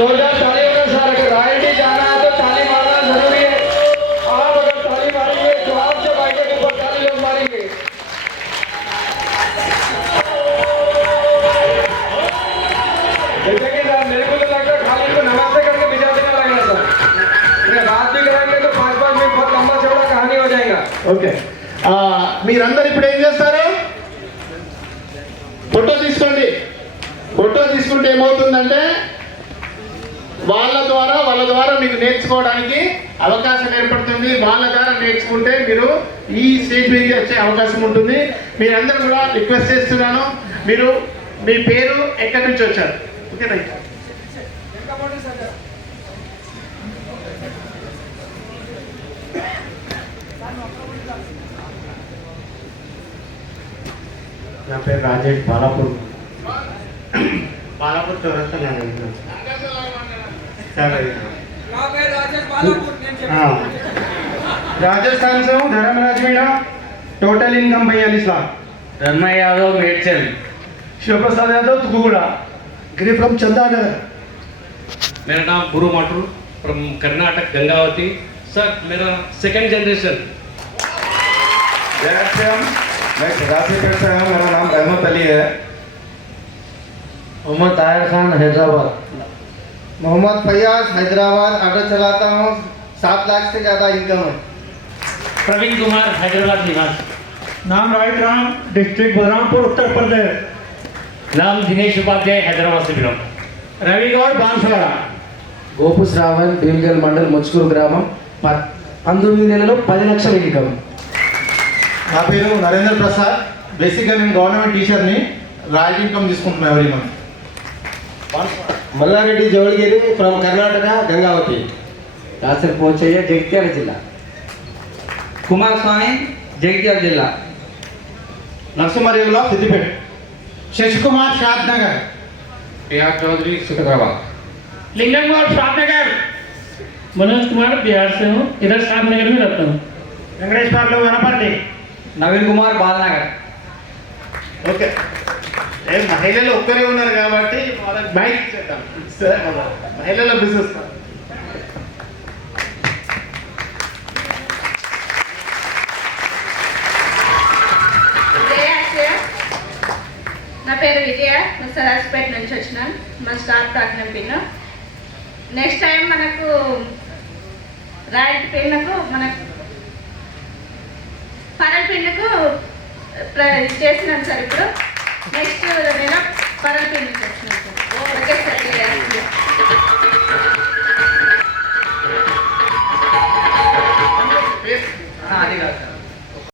जोरदार ताली होगा सर। अगर रॉयल्टी जाना है तो ताली मारना जरूरी है। आप अगर ताली मारेंगे तो आपसे बाइक के ऊपर ताली लोग मारेंगे। जैसे कि सर मेरे को तो लगता है खाली को नमस्ते करके भिजा देना लग रहा सर। अगर बात भी कराएंगे तो 5-5 मिनट बहुत लंबा चौड़ा कहानी हो जाएगा। ఓకే మీరందరూ ఇప్పుడు ఏం చేస్తారు? ఫోటో తీసుకోండి. ఫోటో తీసుకుంటే ఏమవుతుందంటే వాళ్ళ ద్వారా మీకు నేర్చుకోవడానికి అవకాశం ఏర్పడుతుంది. వాళ్ళ ద్వారా నేర్చుకుంటే మీరు ఈ స్టేజ్ మీదకి వచ్చే అవకాశం ఉంటుంది. మీరందరూ కూడా రిక్వెస్ట్ చేస్తున్నాను, మీరు మీ పేరు ఎక్కడి నుంచి వచ్చారు? Okay right. నా పేరు రాజేష్ బాలాపూర్ చౌరస్తా राजस्थान से हूँ, Dharmaraj Meena, total income 42 lakh. Dharma Yadav Medchal. Shivprasad Yadav Tukkuguda, Giri from Chandanagar. मेरा नाम गुरु माटू फ्रॉम कर्नाटक गंगावती। सर मेरा सेकंड जनरेशन। मैं राजपेट से हूँ, मेरा नाम रहमत अली है। मोहम्मद ताहिर खान हैदराबाद। मोहम्मद फैयाज हैदराबाद, ऑटो चलाता हूँ, 7 लाख से ज़्यादा इनकम है। प्रवीण कुमार हैदराबाद निवास। नाम राइट राम, डिस्ट्रिक्ट बलरामपुर, उत्तर प्रदेश। नाम दिनेश उपाध्याय हैदराबाद से बिलोंग। रवि गौड़ बांसवाड़ा। గోపు శ్రావణ్ భీమగల్ మండల్ ముచ్కూరు గ్రామం 19 నెలలు 10 లక్షల ఇన్కమ్. నా పేరు నరేంద్ర ప్రసాద్. బేసిక్గా నేను గవర్నమెంట్ టీచర్ని. రాయల్ ఇన్కమ్ తీసుకుంటున్నాను ఎవరి మంత్. మల్లారెడ్డి జవళగిరి ఫ్రమ్ కర్ణాటక గంగావతి. దాసరి పోచయ్య జగిత్యాల జిల్లా. కుమారస్వామి జగిత్యాల జిల్లా. నరసింహారేవుల సిద్దిపేట. శశికుమార్ షాద్ నగర్. बिहार चौधरी सिकंदराबाद। लिंगम गौड़ शादनगर। मनोज कुमार बिहार से हूँ, इधर शादनगर में रहता हूँ। వెంకటేష్ పార్లు వనపర్తి. నవీన్ కుమార్ బాలనగర్. ఓకే, మహిళలు ఒక్కరే ఉన్నారు కాబట్టి వాళ్ళకి బైక్ ఇచ్చేద్దాం. మహిళల బిజినెస్ నా పేరు విజయ, సరాజ్పేట నుంచి వచ్చినాను. మా స్టార్ ప్రాజ్ఞం పిన్. నెక్స్ట్ టైం మనకు రాయల్ పిన్నుకు మనకు పరల్ పిన్నుకు చేసినాను సార్. ఇప్పుడు నెక్స్ట్ నెల పరల్ పిన్నుకు వచ్చినాను సార్. Okay sir.